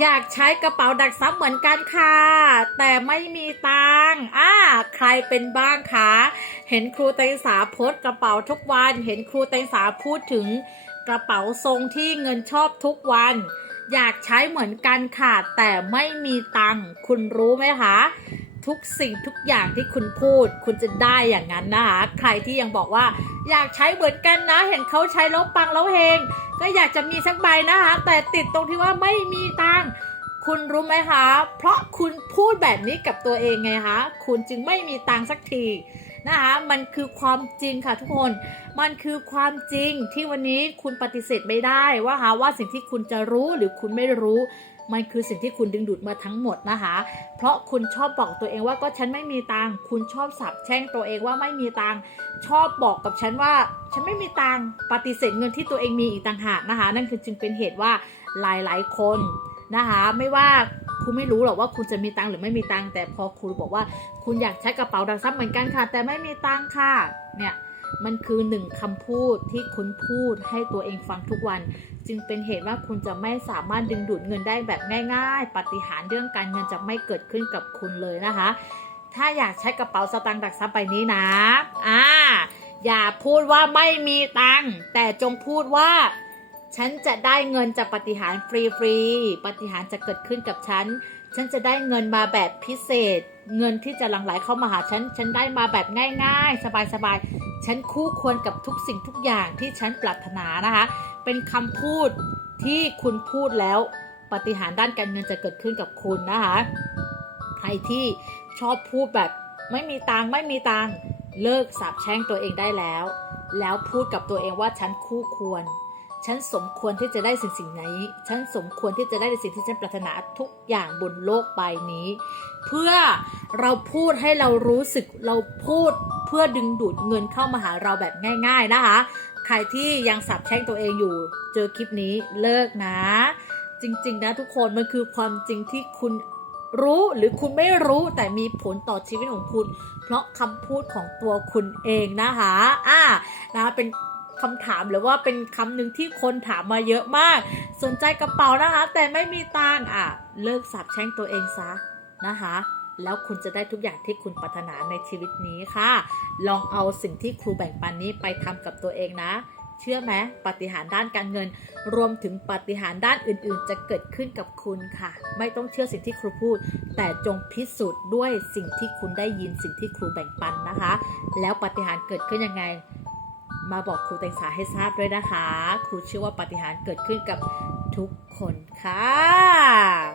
อยากใช้กระเป๋าดักซับเหมือนกันค่ะ แต่ไม่มีตังค์อ่าใครเป็นบ้างคะ เห็นครูเตงสาโพสกระเป๋าทุกวัน เห็นครูเตงสาพูดถึงกระเป๋าทรงที่เงินชอบทุกวัน อยากใช้เหมือนกันค่ะ แต่ไม่มีตังค์คุณรู้ไหมคะ ทุกสิ่งทุกอย่างที่คุณพูด คุณจะได้อย่างนั้นนะคะ ใครที่ยังบอกว่า อยากใช้เหมือนกันนะ เห็นเขาใช้แล้วปังแล้วเฮง ก็อยากจะมีสักใบนะคะ แต่ติดตรงที่ว่าไม่มีตังคุณรู้ไหมคะ เพราะคุณพูดแบบนี้กับตัวเองไงคะ คุณจึงไม่มีตังสักทีนะคะ มันคือความจริงค่ะทุกคน มันคือความจริงที่วันนี้คุณปฏิเสธไม่ได้ว่าหาว่าสิ่งที่คุณจะรู้หรือคุณไม่รู้ มันคือสิ่งที่คุณดึงดูดมาทั้งหมดนะคะ เพราะคุณชอบบอกตัวเองว่าก็ฉันไม่มีตังคุณชอบสับแช่งตัวเองว่าไม่มีตังชอบบอกกับฉันว่า ฉันไม่มีตังปฏิเสธเงินที่ตัวเองมีอีกต่างหากนะคะ นั่นคือจึงเป็นเหตุว่าหลายๆ คนนะคะไม่ว่าคุณไม่รู้หรอกว่าคุณจะมีตังหรือไม่มีตังแต่พอครูบอกว่าคุณอยากใช้กระเป๋าดังซับเหมือนกันค่ะ แต่ไม่มีตังค่ะเนี่ย มันคือหนึ่งคำพูดที่คุณพูดให้ตัวเองฟังทุกวัน จึงเป็นเหตุว่าคุณจะไม่สามารถดึงดูดเงินได้แบบง่าย ๆ ปฏิหารเรื่องการเงินจะไม่เกิดขึ้นกับคุณเลยนะคะ ถ้าอยากใช้กระเป๋าสตางค์ดักซับใบนี้นะอ่าอย่าพูดว่าไม่มีตังค์แต่จงพูดว่าฉันจะได้เงินจากปฏิหารฟรีๆ ปฏิหารจะเกิดขึ้นกับฉัน ฉันจะได้เงินมาแบบพิเศษ เงินที่จะหลั่งไหลเข้ามาหาฉัน ฉันได้มาแบบง่ายๆ สบายๆ ฉันคู่ควรกับทุกสิ่งทุกอย่างที่ฉันปรารถนานะคะ เป็นคำพูดที่คุณพูดแล้วปฏิหารด้านการเงินจะเกิดขึ้นกับคุณนะคะ ใครที่ชอบพูดแบบไม่มีตังไม่มีตังเลิกสาบแช่งตัวเองได้แล้ว แล้วพูดกับตัวเองว่าฉันคู่ควร ฉันสมควรที่จะได้สิ่งสิ่งนี้ฉันสมควรที่จะได้ในสิ่งที่ฉันปรารถนาทุกอย่างบนโลกใบนี้ เพื่อเราพูดให้เรารู้สึกเราพูด พื่อดึงดูดเงินเข้ามาหาเราแบบง่าย ๆนะคะ ใครที่ยังสับแช่งตัวเองอยู่เจอคลิปนี้เลิกนะ จริง ๆ นะทุกคนมันคือความจริงที่คุณรู้หรือคุณไม่รู้แต่มีผลต่อชีวิตของคุณ เพราะคำพูดของตัวคุณเองนะคะอ่านะเป็นคำถามหรือว่าเป็นคำหนึ่งที่คนถามมาเยอะมาก สนใจกระเป๋านะคะ แต่ไม่มีตังอะเลิกสาบแช่งตัวเองซะนะคะ แล้วคุณจะได้ทุกอย่างที่คุณปรารถนาในชีวิตนี้ค่ะ ลองเอาสิ่งที่ครูแบ่งปันนี้ไปทำกับตัวเองนะ เชื่อไหมปฏิหารด้านการเงิน รวมถึงปฏิหารด้านอื่นๆ จะเกิดขึ้นกับคุณค่ะ ไม่ต้องเชื่อสิ่งที่ครูพูด แต่จงพิสูจน์ด้วยสิ่งที่คุณได้ยินสิ่งที่ครูแบ่งปันนะคะ แล้วปฏิหารเกิดขึ้นยังไงมาบอกครูแตงสาให้ทราบด้วยนะคะ ครูเชื่อว่าปฏิหารเกิดขึ้นกับทุกคนค่ะ